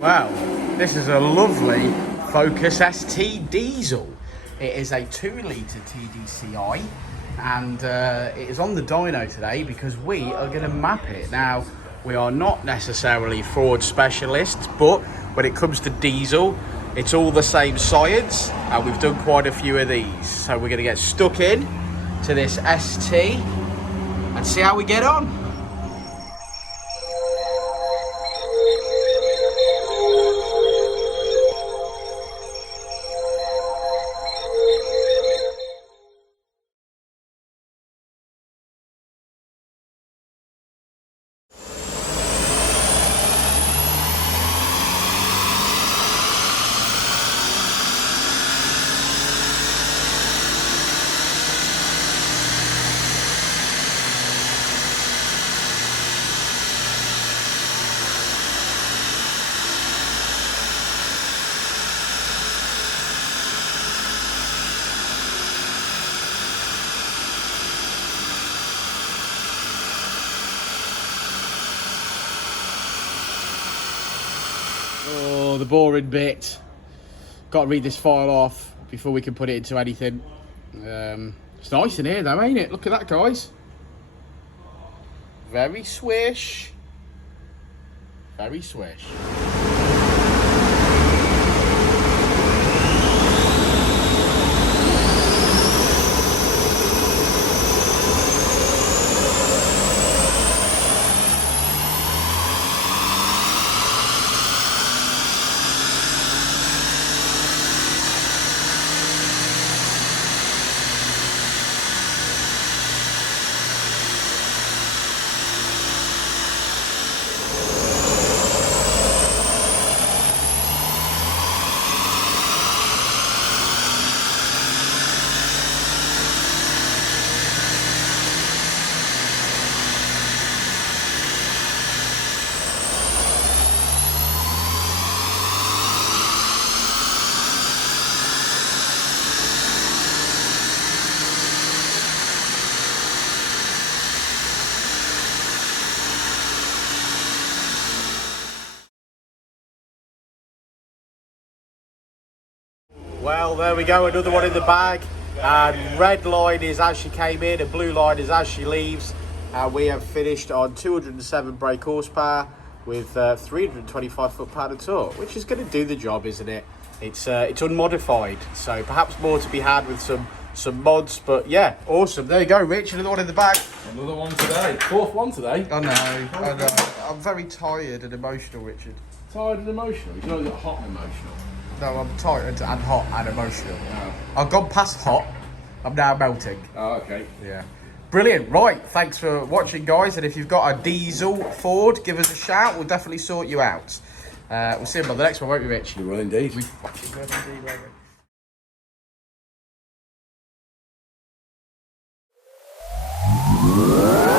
Well, this is a lovely Focus ST diesel. It is a 2-litre TDCi, and it is on the dyno today because we are going to map it. Now, we are not necessarily Ford specialists, but when it comes to diesel, it's all the same science, and we've done quite a few of these. So we're going to get stuck in to this ST and see how we get on. Oh, the boring bit. Got to read this file off before we can put it into anything. It's nice in here though, ain't it? Look at that, guys. Very swish. Very swish. Well, there we go, another one in the bag. And red line is as she came in and blue line is as she leaves. We have finished on 207 brake horsepower with 325 foot-pound of torque, which is going to do the job, isn't it? It's unmodified, so perhaps more to be had with some mods, but yeah, awesome. There you go, Rich, another one in the bag. Another one today. Fourth one today. I know. I'm very tired and emotional, Richard. Tired and emotional? You don't get hot and emotional. No, I'm tired and hot and emotional. Oh. I've gone past hot. I'm now melting. Oh, okay. Yeah. Brilliant. Right. Thanks for watching, guys. And if you've got a diesel Ford, give us a shout. We'll definitely sort you out. We'll see you on the next one, won't we, Rich? You will indeed. We fucking will indeed, won't we?